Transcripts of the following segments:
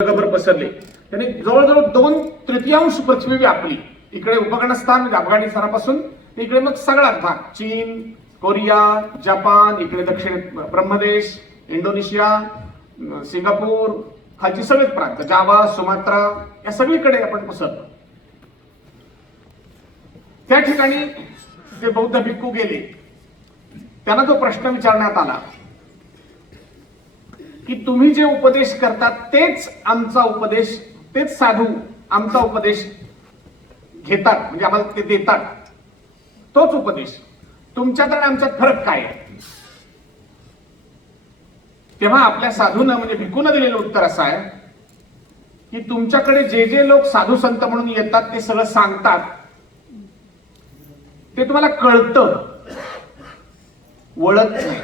जगभर पसरले. त्यांनी जवळजवळ 2/3 पृथ्वी व्यापली. इकडे उपगणस्थान म्हणजे अफगाणिस्तानापासून इकडे मग सगळा भाग, चीन, कोरिया, जपान, इकडे दक्षिण ब्रह्मदेश, इंडोनेशिया, सिंगापूर, खालची सगळेच प्रांत, जावा, सुमात्रा, या सगळीकडे आपण पसरलो. त्या ठिकाणी जे बौद्ध भिक्खू गेले त्यांना जो प्रश्न विचारण्यात आला की तुम्ही जे उपदेश करतात तेच आमचा उपदेश, तेच साधू आमचा उपदेश घेतात, म्हणजे आम्हाला ते देतात, तोच उपदेश, तुमच्यात आणि आमच्यात फरक काय आहे? तेव्हा आपल्या साधूनं म्हणजे भिक्खूनं दिलेलं उत्तर असं आहे की तुमच्याकडे जे जे लोक साधू संत म्हणून येतात ते सगळं सांगतात, ते तुम्हाला कळतं, वळत नाही.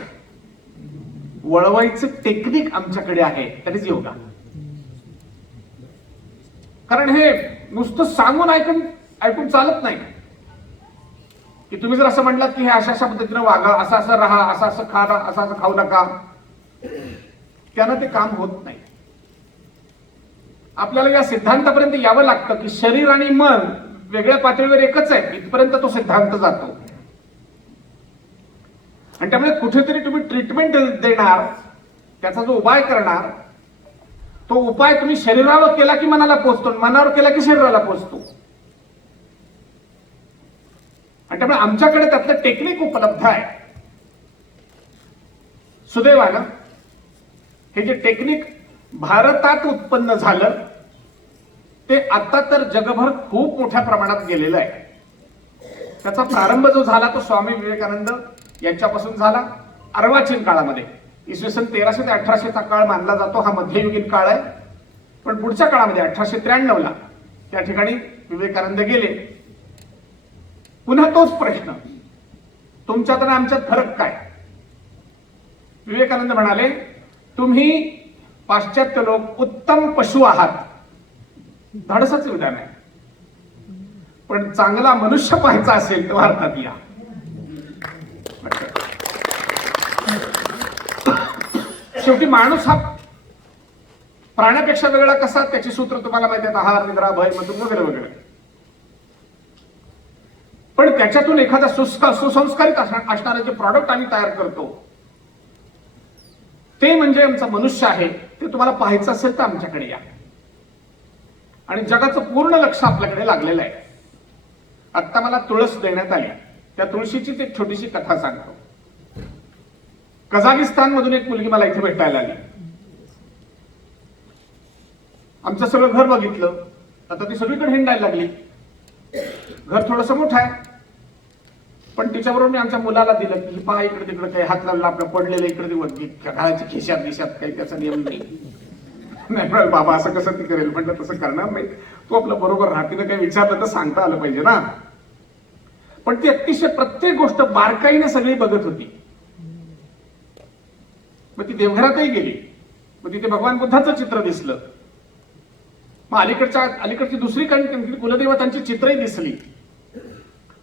वळवायचं टेक्निक आमच्याकडे आहे, त्यानेच योगा. कारण हे नुसतं सांगून ऐकून चालत नाही. की तुम्ही जर असं म्हटलात की हे अशा अशा पद्धतीने वागा, असं असं राहा, असं असं खा, असं असं खाऊ नका, त्यानं ते काम होत नाही. आपल्याला या सिद्धांतापर्यंत यावं लागतं की शरीर आणि मन वेगळ्या पातळीवर एकच आहे, इथपर्यंत तो सिद्धांत जातो. आणि त्यामुळे कुठेतरी तुम्ही ट्रीटमेंट देणार, त्याचा जो उपाय करणार, तो उपाय तुम्ही शरीरावर केला की मनाला पोचतो, मनावर केला की शरीराला पोचतो. आणि त्यामुळे आमच्याकडे त्यातलं टेक्निक उपलब्ध आहे. सुदैवानं हे जे टेक्निक भारतात उत्पन्न झालं ते आता तर जगभर खूप मोठ्या प्रमाणात गेलेलं आहे. त्याचा प्रारंभ जो झाला तो स्वामी विवेकानंद यांच्यापासून झाला अर्वाचीन काळामध्ये. इसवी सन 1300 ते 1800चा काळ मानला जातो, हा मध्ययुगीन काळ आहे. पण पुढच्या काळामध्ये 1893ला त्या ठिकाणी विवेकानंद गेले. पुन्हा तोच प्रश्न, तुमच्यात आणि आमच्यात फरक काय? विवेकानंद म्हणाले, तुम्ही पाश्चात्य लोक उत्तम पशु आहात. धाडसाचे विधान आहे. पण चांगला मनुष्य पाहायचा असेल तर भारतात या. शेवटी माणूस हा प्राण्यापेक्षा वेगळा कसा, त्याची सूत्र तुम्हाला माहिती आहेत, आहार, निद्रा, भय, मधुर वगैरे वगैरे. पण त्याच्यातून एखादा सुसंस्कारित असणारे जे प्रॉडक्ट आम्ही तयार करतो ते म्हणजे आमचा मनुष्य आहे. ते तुम्हाला पाहायचं असेल तर आमच्याकडे या. आणि जगाचं पूर्ण लक्ष आपल्याकडे लागलेलं आहे. आता मला तुळस देण्यात आली, त्या तुळशीचीच एक छोटीशी कथा सांगतो. कझाकिस्तान मधून एक मुलगी मला इथे भेटायला आली. आमचं सगळं घर बघितलं, आता ती सगळीकडे हिंडायला लागली. घर थोडंसं मोठं आहे, पण तिच्याबरोबर मी आमच्या मुलाला दिलं की पहा इकडे तिकडे काही हात लावला, आपलं पडलेलं इकडे घालायची खिशात काही त्याचा नियम नाही. नाही बाबा असं कसं ती करेल, म्हटलं तसं करणार नाही, तू आपलं बरोबर राहतीनं काही विचारलं तर सांगता आलं पाहिजे ना. पण ती अतिशय प्रत्येक गोष्ट बारकाईने सगळी बघत होती. मग ती देवघरातही गेली, मग तिथे भगवान बुद्धाचं चित्र दिसलं. मग अलीकडची दुसरी काही कुलदेवतांची चित्रही दिसली.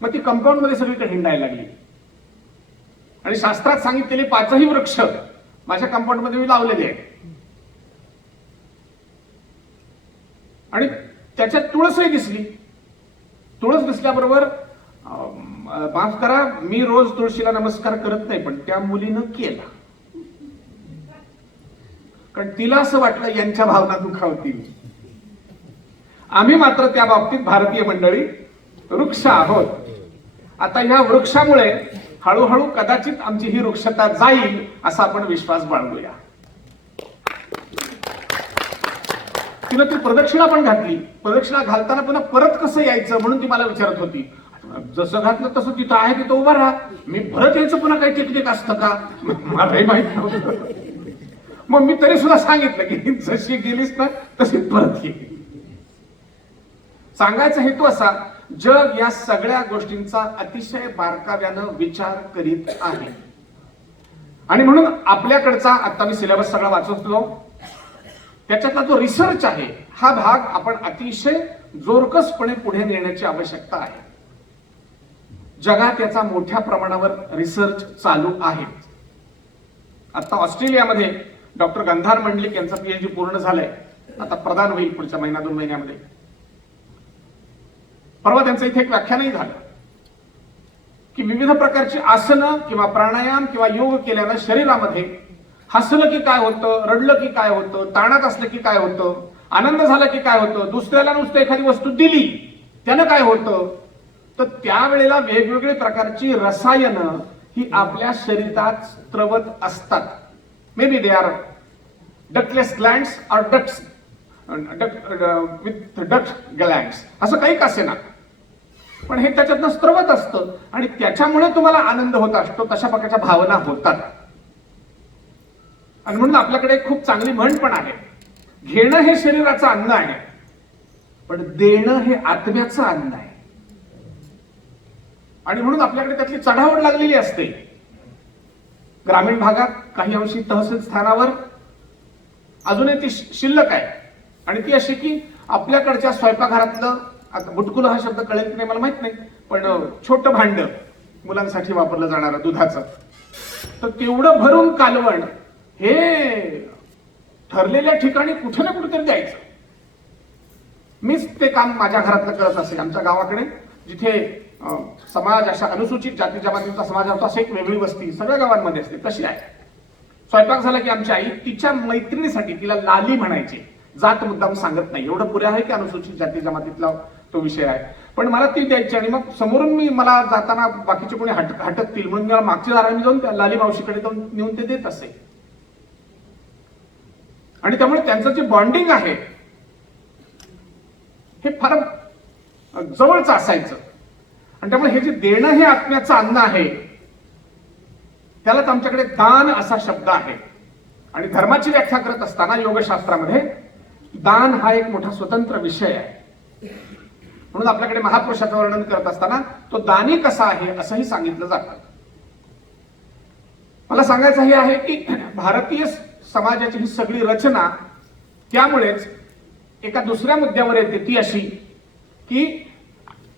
मग ती कंपाऊंड मध्ये सगळीकडे हिंडायला लागली. आणि शास्त्रात सांगितलेले 5ही वृक्ष माझ्या कंपाऊंड मध्ये मी लावलेले आहेत. आणि त्याच्यात तुळसही दिसली. तुळस दिसल्याबरोबर माफ करा, मी रोज तुळशीला नमस्कार करत नाही, पण त्या मुलीनं केला. कारण तिला असं वाटलं यांच्या भावना दुखावतील. आम्ही मात्र त्या बाबतीत भारतीय मंडळी वृक्ष आहोत. आता ह्या वृक्षामुळे हळूहळू कदाचित आमची ही वृक्षता जाईल असा आपण विश्वास बाळगूया. तिला ती प्रदक्षिणा पण घातली. प्रदक्षिणा घालताना पुन्हा परत कसं यायचं म्हणून ती मला विचारत होती. जसं घातलं तसं तिथं आहे तिथं उभं राहा, मी परत यायचं पुन्हा काही टेक्निक असतं का, मलाही माहित नव्हतं. मग मी तरी सुद्धा सांगितलं की जशी गेलीस ना तशी परत ये. सांगायचा हेतू असा, जग या सगळ्या गोष्टींचा अतिशय बारकाव्यानं विचार करीत आहे. आणि म्हणून आपल्याकडचा आता मी सिलेबस सगळा वाचवतो, त्याच्यातला जो रिसर्च आहे हा भाग आपण अतिशय जोरकसपणे पुढे नेण्याची आवश्यकता आहे. जगात याचा मोठ्या प्रमाणावर रिसर्च चालू आहे. आता ऑस्ट्रेलियामध्ये डॉक्टर गंधार मंडलिक यांचा PhD पूर्ण झालंय. आता प्रदान होईल पुढच्या महिना 2 महिन्यामध्ये. परवा त्यांचं इथे एक व्याख्यानही झालं की विविध प्रकारची आसनं किंवा प्राणायाम किंवा योग केल्यानं शरीरामध्ये हसलं की काय होतं, रडलं की काय होतं, ताणात असलं की काय होतं, आनंद झाला की काय होतं, दुसऱ्याला नुसतं एखादी वस्तू दिली त्यानं काय होतं, तर त्यावेळेला वेगवेगळी प्रकारची रसायनं ही आपल्या शरीरात स्त्रवत असतात. May be they are ductless glands or ducts with duct glands, असं काही का असेना, पण हे त्याच्यातनं स्त्रवत असतं आणि त्याच्यामुळे तुम्हाला आनंद होत असतो. तशा प्रकारच्या भावना होतात. आणि म्हणून आपल्याकडे खूप चांगली म्हण पण आहे, घेणं हे शरीराचं अन्न आहे, पण देणं हे आत्म्याचं अन्न आहे. आणि म्हणून आपल्याकडे त्यातली चढावड लागलेली असते. ग्रामीण भागात काही अंशी तहसील स्थानावर अजूनही ती शिल्लक आहे. आणि ती अशी की आपल्याकडच्या स्वयंपाकघरातलं, आता बुटकुलं हा शब्द कळेल की नाही मला माहित नाही, पण छोटं भांड मुलांसाठी वापरलं जाणारं दुधाचं, तर तेवढं भरून कालवण हे ठरलेल्या ठिकाणी कुठे ना कुठेतरी द्यायचं. मीच ते काम माझ्या घरातलं करत असे. आमच्या गावाकडे जिथे समाज अशा अनुसूचित जाती जमातीचा समाज होता, अशी एक वेगळी वस्ती सगळ्या गावांमध्ये असते, तशी आहे. स्वयंपाक झाला की आमची आई तिच्या मैत्रिणीसाठी, तिला लाली म्हणायची, जात मुद्दाम सांगत नाही, एवढं पुरे आहे की अनुसूचित जाती जमातीतला तो विषय आहे, पण मला ती द्यायची. आणि मग समोरून मला जाताना बाकीचे कोणी हटकतील म्हणून मला मागच्या दाराने मी जाऊन त्या लाली मावशीकडे जाऊन नेऊन ते देत असे. आणि त्यामुळे त्यांचं जे बॉन्डिंग आहे हे फार जवळचं असायचं. आणि त्यामुळे हे जे देणं हे आत्म्याचं अन्न आहे, त्यालाच आमच्याकडे दान असा शब्द आहे. आणि धर्माची व्याख्या करत असताना योगशास्त्रामध्ये दान हा एक मोठा स्वतंत्र विषय आहे. म्हणून आपल्याकडे महापुरुषाचं वर्णन करत असताना तो दानी कसा आहे असंही सांगितलं जातं. मला सांगायचं हे आहे की भारतीय समाजाची ही सगळी रचना त्यामुळेच एका दुसऱ्या मुद्द्यावर येते, ती अशी की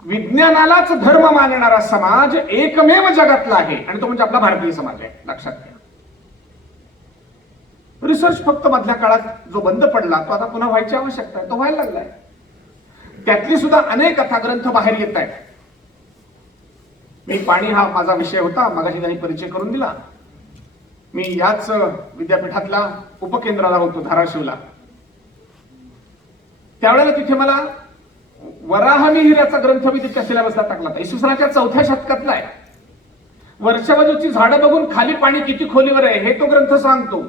विज्ञानालाच धर्म मानणारा समाज एकमेव जगातला आहे, आणि तो म्हणजे आपला भारतीय समाज आहे. लक्षात घ्या. रिसर्च फक्त मधल्या काळात जो बंद पडला तो आता पुन्हा व्हायची आवश्यकता आहे, तो व्हायला लागलाय. त्यातली सुद्धा अनेक कथाग्रंथ बाहेर येत आहेत. मी पाणी हा माझा विषय होता, मगाशी त्यांनी परिचय करून दिला. मी याच विद्यापीठातला उपकेंद्राला होतो धाराशिवला. त्यावेळेला तिथे मला वराहमिहिराचा ग्रंथ मी तिच्या सिलेबसला टाकला होता. इसवी सनाच्या 4थ्या शतकातला आहे. वरच्या बाजूची झाडं बघून खाली पाणी किती खोलीवर आहे हे तो ग्रंथ सांगतो.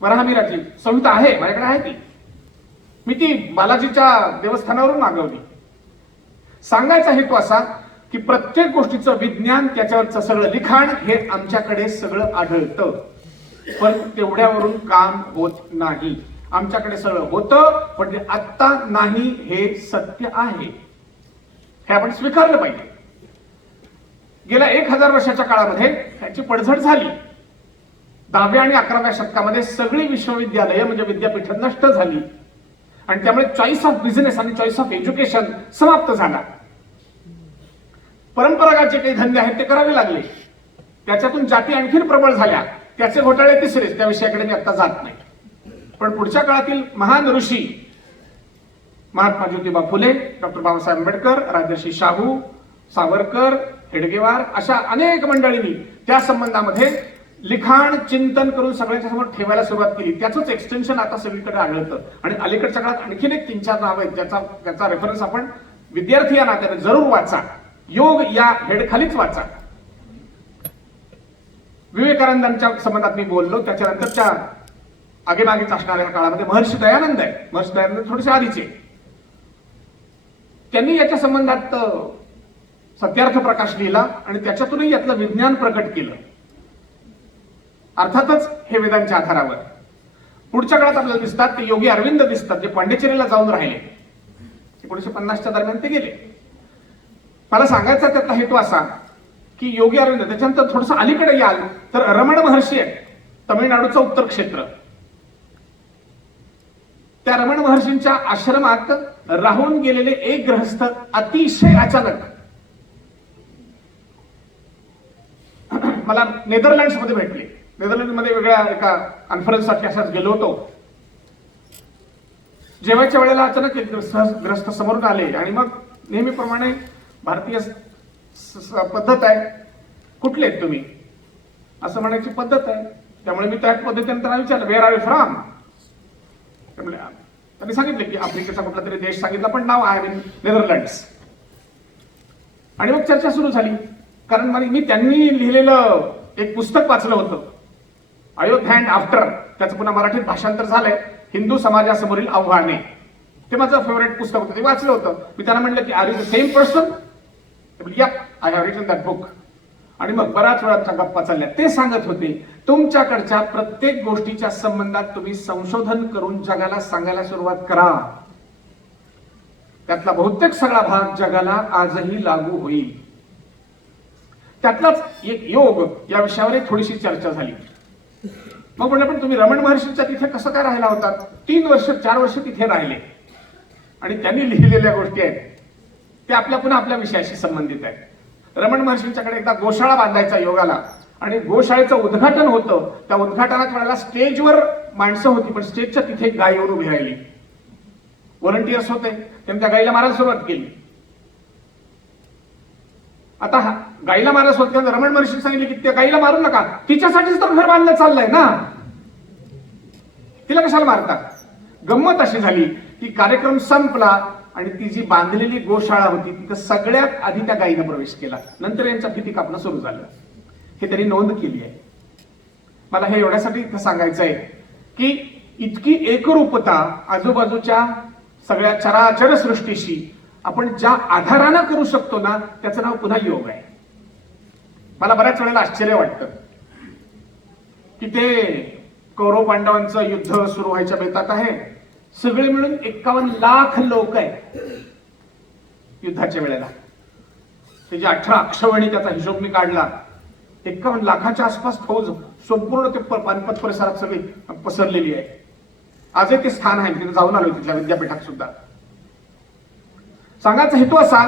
वराहमिहिराची संहिता आहे, माझ्याकडे आहे ती. मी ती बालाजीच्या देवस्थानावरून मागवली. सांगायचा हेतू असा की प्रत्येक गोष्टीचं विज्ञान, त्याच्यावरचं सगळं लिखाण हे आमच्याकडे सगळं आढळतं, पण तेवढ्यावरून काम होत नाही. आमच्याकडे सगळं होतं पण ते आत्ता नाही, हे सत्य आहे. हे आपण स्वीकारलं पाहिजे. गेल्या 1000 वर्षाच्या काळामध्ये त्याची पडझड झाली. 10व्या आणि 11व्या शतकामध्ये सगळी विश्वविद्यालय म्हणजे विद्यापीठ नष्ट झाली आणि त्यामुळे चॉईस ऑफ बिझनेस आणि चॉईस ऑफ एज्युकेशन समाप्त झाला. परंपरागत जे काही धंदे आहेत ते करावे लागले. त्याच्यातून जाती आणखीन प्रबळ झाल्या. त्याचे घोटाळे तिसरेच, त्या विषयाकडे मी आता जात नाही. पण पुढच्या काळातील महान ऋषी महात्मा ज्योतिबा फुले, डॉक्टर बाबासाहेब आंबेडकर, राजर्षी शाहू, सावरकर, हेडगेवार अशा अनेक मंडळींनी त्या संबंधामध्ये लिखाण चिंतन करून सगळ्यांच्या समोर ठेवायला सुरुवात केली. त्याचंच एक्सटेन्शन आता सगळीकडे आढळतं. आणि अलीकडच्या काळात आणखीन एक 3-4 नाव आहेत ज्याचा रेफरन्स आपण विद्यार्थी या नात्याने जरूर वाचा. योग या हेडखालीच वाचा. विवेकानंदांच्या संबंधात मी बोललो, त्याच्यानंतरच्या आगेमागेच असणाऱ्या काळामध्ये महर्षी दयानंद आहे. महर्षी दयानंद थोडेसे आधीचे. त्यांनी याच्या संबंधात सत्यार्थ प्रकाश लिहिला आणि त्याच्यातूनही यातलं विज्ञान प्रकट केलं. अर्थातच हे वेदांच्या आधारावर. पुढच्या काळात आपल्याला दिसतात ते योगी अरविंद दिसतात, जे पांडिचेरीला जाऊन राहिले. 1950च्या दरम्यान ते गेले. मला सांगायचा त्यातला हेतू असा की योगी अरविंद, त्याच्यानंतर थोडस अलीकडे याल तर रमण महर्षी आहेत, तमिळनाडूचं उत्तर क्षेत्र. त्या रमण महर्षींच्या आश्रमात राहून गेलेले एक गृहस्थ अतिशय अचानक मला नेदरलँड्स मध्ये भेटले. नेदरलँड मध्ये वेगळ्या एका कॉन्फरन्ससाठी असाच गेलो होतो. जेवायच्या वेळेला अचानक एक ग्रस्त समोरून आले आणि मग नेहमीप्रमाणे भारतीय पद्धत आहे, कुठले आहेत तुम्ही असं म्हणायची पद्धत आहे. त्यामुळे मी त्याच पद्धतीने त्यांना विचारलं, वेअर आर यू फ्रॉम. त्यांनी सांगितले की आफ्रिकेचा कुठला तरी देश सांगितला, पण नाव आय मीन नेदरलँड्स. आणि मग चर्चा सुरू झाली, कारण मी त्यांनी लिहिलेलं एक पुस्तक वाचलं होतं, अयोध्या अँड आफ्टर. त्याचं पुन्हा मराठीत भाषांतर झालंय, हिंदू समाजासमोरील आव्हाने. ते माझं फेवरेट पुस्तक होतं, ते वाचलं होतं. मी त्यांना म्हटलं की are you the same person. या I have written that book. आणि मग बऱ्याच वेळाच्या गप्पा चालल्या. ते सांगत होते, तुमच्याकडच्या प्रत्येक गोष्टीच्या संबंधात तुम्ही संशोधन करून जगाला सांगायला सुरुवात करा. त्यातला बहुतेक सगळा भाग जगाला आजही लागू होईल. त्यातलाच एक योग या विषयावर एक थोडीशी चर्चा झाली. मग म्हणलं, पण तुम्ही रमण महर्षींच्या तिथे कसं काय राहिला होता? 3 वर्ष 4 वर्ष तिथे राहिले. आणि त्यांनी लिहिलेल्या गोष्टी आहेत ते पुन्हा आपल्या विषयाशी संबंधित आहेत. रमण महर्षींच्याकडे एकदा गोशाळा बांधायचा योग आला आणि गोशाळेचं उद्घाटन होतं. त्या उद्घाटनाच्या वेळेला स्टेजवर माणसं होती, पण स्टेजच्या तिथे एक गाय येऊन उभी राहिली. व्हॉलंटियर्स होते, त्यांनी त्या गायीला मारायला सुरुवात केली. आता गायीला मारायला सुरुवात केली, रमण महर्षी सांगितले की त्या गायीला मारू नका, तिच्यासाठीच तर घर बांधलं चाललंय ना, तिला कशाला मारतात. गंमत अशी झाली की कार्यक्रम संपला आणि ती जी बांधलेली गोशाळा होती तिथं सगळ्यात आधी त्या गायीनं प्रवेश केला. नंतर यांच्या भीती कापणं सुरू झालं. हे त्यांनी नोंद केली आहे. मला हे एवढ्यासाठी इथं सांगायचं आहे की इतकी एकरूपता आजूबाजूच्या सगळ्या चराचर सृष्टीशी आपण ज्या आधारानं करू शकतो ना, त्याचं नाव पुन्हा योग आहे. मला बऱ्याच वेळेला आश्चर्य वाटतं की ते कौरव पांडवांचं युद्ध सुरू व्हायच्या बेतात आहे. सगळे मिळून 51 लाख लोक आहेत युद्धाच्या वेळेला. त्याची 18 अक्षवणी त्याचा हिशोब मी काढला. 51 लाखाच्या आसपास फौज संपूर्ण ते पानिपत परिसरात सगळी पसरलेली आहे. आजही ते स्थान आहे, तिथे जाऊन आलो तिथल्या विद्यापीठात सुद्धा. सांगायचा हेतू असा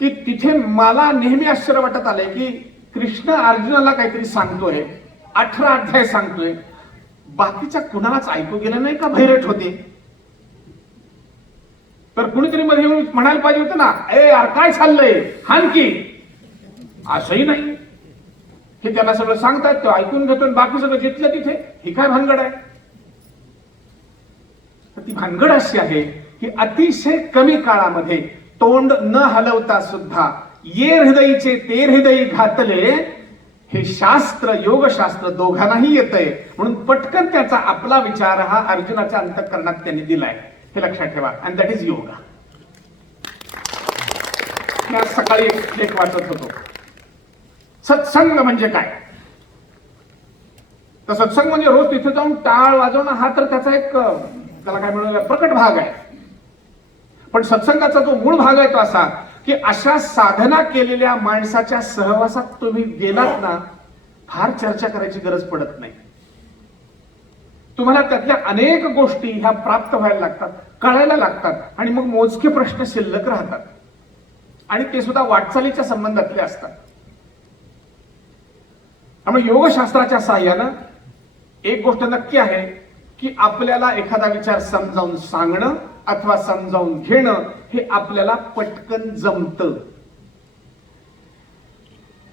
की तिथे मला नेहमी आश्चर्य वाटत आलंय की कृष्ण अर्जुनाला काहीतरी सांगतोय, 18 अध्याय सांगतोय, बाकीच्या कुणालाच ऐकू गेलं नाही का भैरट होते. तर कुणीतरी मध्ये येऊन म्हणायला पाहिजे होतं ना, ए यार काय चाललंय, हानकी. असंही नाही, हे त्याला सगळं सांगतायत, तो ऐकून घेतो, बाकी सगळं घेतलं तिथे. ही काय भानगड आहे? ती भानगड अशी आहे की अतिशय कमी काळामध्ये तोंड न हलवता सुद्धा ये हृदयीचे ते हृदयी घातले, हे शास्त्र योगशास्त्र दोघांनाही येतंय. म्हणून पटकन त्याचा आपला विचार हा अर्जुनाच्या अंतःकरणात त्यांनी दिलाय. हे लक्षात ठेवा. And that is yoga. मी आज सकाळी एक वाचत होतो, सत्संग म्हणजे काय. तर सत्संग म्हणजे रोज तिथे जाऊन टाळ वाजवणं, हा तर त्याचा एक त्याला काय म्हणूया प्रकट भाग आहे. पण सत्संगाचा जो मूळ भाग आहे तो असा की अशा साधना केलेल्या माणसाच्या सहवासात तुम्ही गेलात ना, फार चर्चा करायची गरज पडत नाही. तुम्हाला त्यातल्या अनेक गोष्टी ह्या प्राप्त व्हायला लागतात, कळायला लागतात, आणि मग मोजके प्रश्न शिल्लक राहतात आणि ते सुद्धा वाटचालीच्या संबंधातले असतात. त्यामुळे योगशास्त्राच्या साहाय्यानं एक गोष्ट नक्की आहे की आपल्याला एखादा विचार समजावून सांगणं अथवा समजावून घेणं हे आपल्याला पटकन जमतं.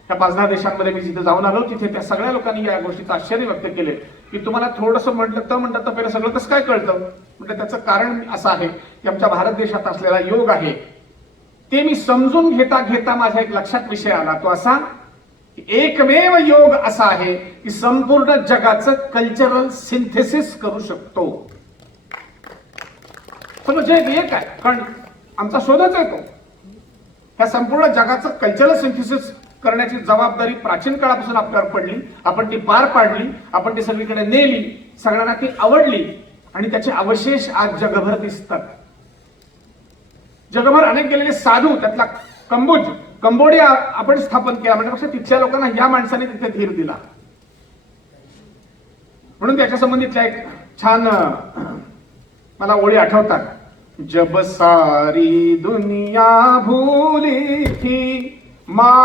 त्या 5-10 देशांमध्ये मी जिथे जाऊन आलो तिथे त्या सगळ्या लोकांनी या गोष्टीचं आश्चर्य व्यक्त केले की तुम्हाला थोडंसं म्हटलं तर पहिलं सगळं कसं काय कळतं. म्हणजे त्याचं कारण असं आहे की आमच्या भारत देशात असलेला योग आहे ते मी समजून घेता घेता माझ्या एक लक्षात विषय आला. तो असा की एकमेव योग असा आहे की संपूर्ण जगाचं कल्चरल सिंथेसिस करू शकतो. सगळं जग एक आहे, कारण आमचा शोधच आहे तो. ह्या संपूर्ण जगाचं कल्चरल सिंथेसिस करण्याची जबाबदारी प्राचीन काळापासून आपल्यावर पडली. आपण ती पार पाडली, आपण ती सगळीकडे नेली, सगळ्यांना ती आवडली आणि त्याचे अवशेष आज जगभर दिसतात. जगभर अनेक गेलेले साधू, त्यातला कंबोडिया आपण स्थापन केला म्हणजे तिथल्या लोकांना या माणसाने तिथे धीर दिला. म्हणून त्याच्या संबंधितल्या एक छान मला ओळी आठवतात. जब सारी दुनिया भूली थी